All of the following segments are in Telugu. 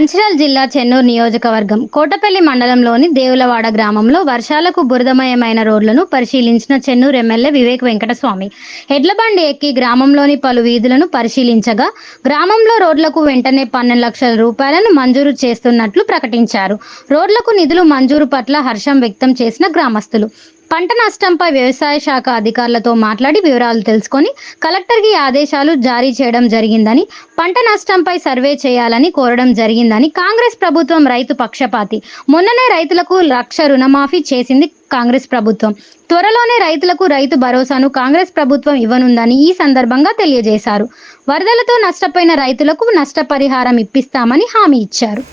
మంచిర్యాల జిల్లా చెన్నూరు నియోజకవర్గం కోటపల్లి మండలంలోని దేవులవాడ గ్రామంలో వర్షాలకు బురదమయమైన రోడ్లను పరిశీలించిన చెన్నూరు ఎమ్మెల్యే వివేక్ వెంకటస్వామి ఎడ్లబండి ఎక్కి గ్రామంలోని పలు వీధులను పరిశీలించగా గ్రామంలో రోడ్లకు వెంటనే 12 లక్షల రూపాయలను మంజూరు చేస్తున్నట్లు ప్రకటించారు. రోడ్లకు నిధులు మంజూరు పట్ల హర్షం వ్యక్తం చేసిన గ్రామస్తులు పంట నష్టంపై వ్యవసాయ శాఖ అధికారులతో మాట్లాడి వివరాలు తెలుసుకొని కలెక్టర్కి ఆదేశాలు జారీ చేయడం జరిగిందని, పంట నష్టంపై సర్వే చేయాలని కోరడం జరిగిందని, కాంగ్రెస్ ప్రభుత్వం రైతు పక్షపాతి, మొన్ననే రైతులకు 1 లక్ష రుణమాఫీ చేసింది కాంగ్రెస్ ప్రభుత్వం, త్వరలోనే రైతులకు రైతు భరోసాను కాంగ్రెస్ ప్రభుత్వం ఇవ్వనుందని ఈ సందర్భంగా తెలియజేశారు. వరదలతో నష్టపోయిన రైతులకు నష్టపరిహారం ఇప్పిస్తామని హామీ ఇచ్చారు.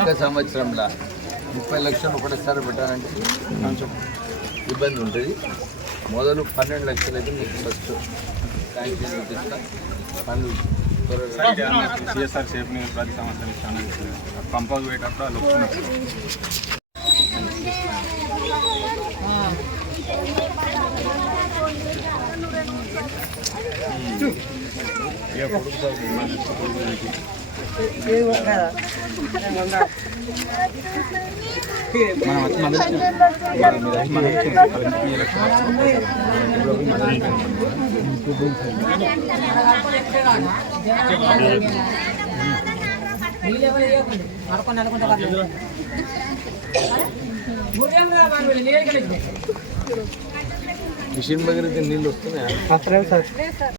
ఒక సంవత్సరంలో 30 లక్షలు ఒకటేసారి పెట్టాలంటే కొంచెం ఇబ్బంది ఉంటుంది. మొదలు 12 లక్షలు అయితే మీకు ఫస్ట్ శాంక్షన్ చూపిస్తా. పనులు సిఎస్ఆర్ సేఫ్ ని ప్రతి సంవత్సరం ఇస్తాను. కంపౌండ్ పోయేటప్పుడు వాళ్ళు ఒప్పుకున్నారు. మిషన్ దగ్గర నీళ్ళు వస్తున్నాయా?